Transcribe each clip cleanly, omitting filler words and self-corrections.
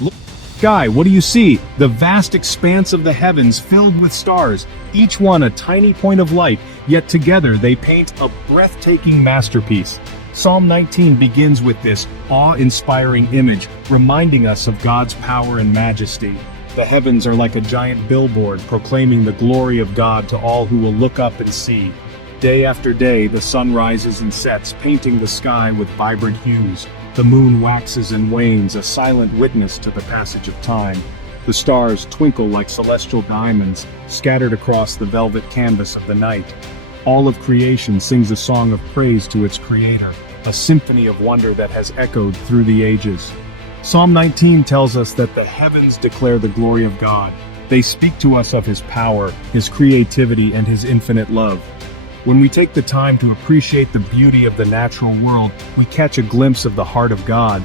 Look, sky, what do you see? The vast expanse of the heavens filled with stars, each one a tiny point of light, yet together they paint a breathtaking masterpiece. Psalm 19 begins with this awe-inspiring image, reminding us of God's power and majesty. The heavens are like a giant billboard proclaiming the glory of God to all who will look up and see. Day after day, the sun rises and sets, painting the sky with vibrant hues. The moon waxes and wanes, a silent witness to the passage of time. The stars twinkle like celestial diamonds, scattered across the velvet canvas of the night. All of creation sings a song of praise to its creator, a symphony of wonder that has echoed through the ages. Psalm 19 tells us that the heavens declare the glory of God. They speak to us of His power, His creativity, and His infinite love. When we take the time to appreciate the beauty of the natural world, we catch a glimpse of the heart of God.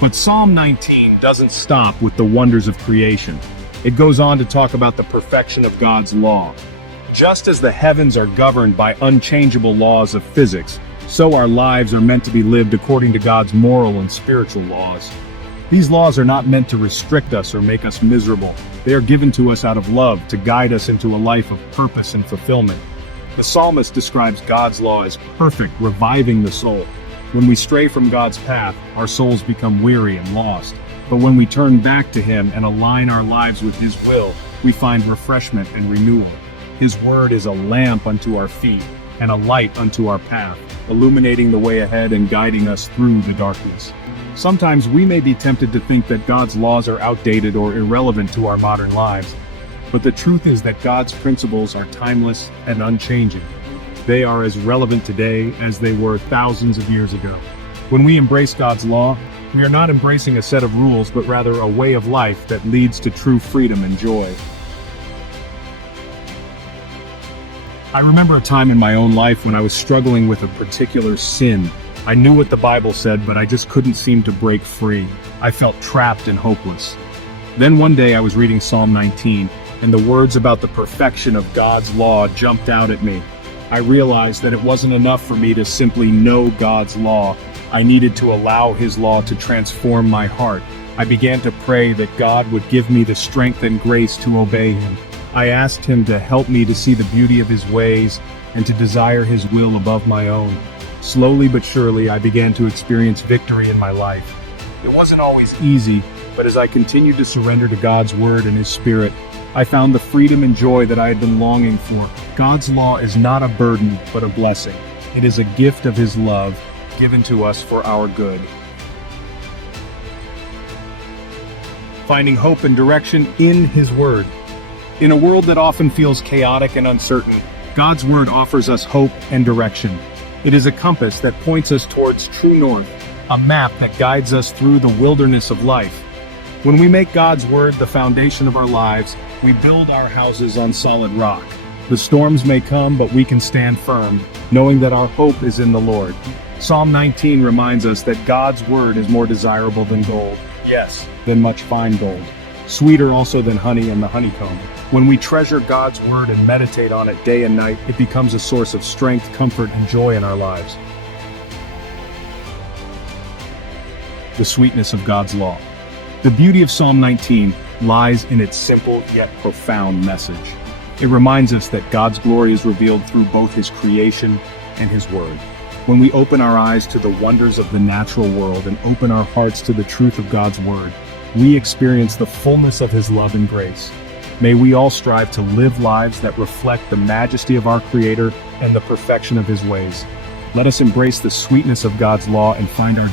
But Psalm 19 doesn't stop with the wonders of creation. It goes on to talk about the perfection of God's law. Just as the heavens are governed by unchangeable laws of physics, so our lives are meant to be lived according to God's moral and spiritual laws. These laws are not meant to restrict us or make us miserable. They are given to us out of love to guide us into a life of purpose and fulfillment. The psalmist describes God's law as perfect, reviving the soul. When we stray from God's path, our souls become weary and lost. But when we turn back to Him and align our lives with His will, we find refreshment and renewal. His word is a lamp unto our feet and a light unto our path, illuminating the way ahead and guiding us through the darkness. Sometimes we may be tempted to think that God's laws are outdated or irrelevant to our modern lives. But the truth is that God's principles are timeless and unchanging. They are as relevant today as they were thousands of years ago. When we embrace God's law, we are not embracing a set of rules, but rather a way of life that leads to true freedom and joy. I remember a time in my own life when I was struggling with a particular sin. I knew what the Bible said, but I just couldn't seem to break free. I felt trapped and hopeless. Then one day I was reading Psalm 19, and the words about the perfection of God's law jumped out at me. I realized that it wasn't enough for me to simply know God's law. I needed to allow His law to transform my heart. I began to pray that God would give me the strength and grace to obey Him. I asked Him to help me to see the beauty of His ways and to desire His will above my own. Slowly but surely, I began to experience victory in my life. It wasn't always easy, but as I continued to surrender to God's Word and His Spirit, I found the freedom and joy that I had been longing for. God's law is not a burden, but a blessing. It is a gift of His love, given to us for our good. Finding hope and direction in His Word. In a world that often feels chaotic and uncertain, God's Word offers us hope and direction. It is a compass that points us towards true north, a map that guides us through the wilderness of life. When we make God's Word the foundation of our lives, we build our houses on solid rock. The storms may come, but we can stand firm, knowing that our hope is in the Lord. Psalm 19 reminds us that God's Word is more desirable than gold, yes, than much fine gold, sweeter also than honey and the honeycomb. When we treasure God's Word and meditate on it day and night, it becomes a source of strength, comfort, and joy in our lives. The sweetness of God's law. The beauty of Psalm 19 lies in its simple yet profound message. It reminds us that God's glory is revealed through both His creation and His Word. When we open our eyes to the wonders of the natural world and open our hearts to the truth of God's Word, we experience the fullness of His love and grace. May we all strive to live lives that reflect the majesty of our Creator and the perfection of His ways. Let us embrace the sweetness of God's law and find our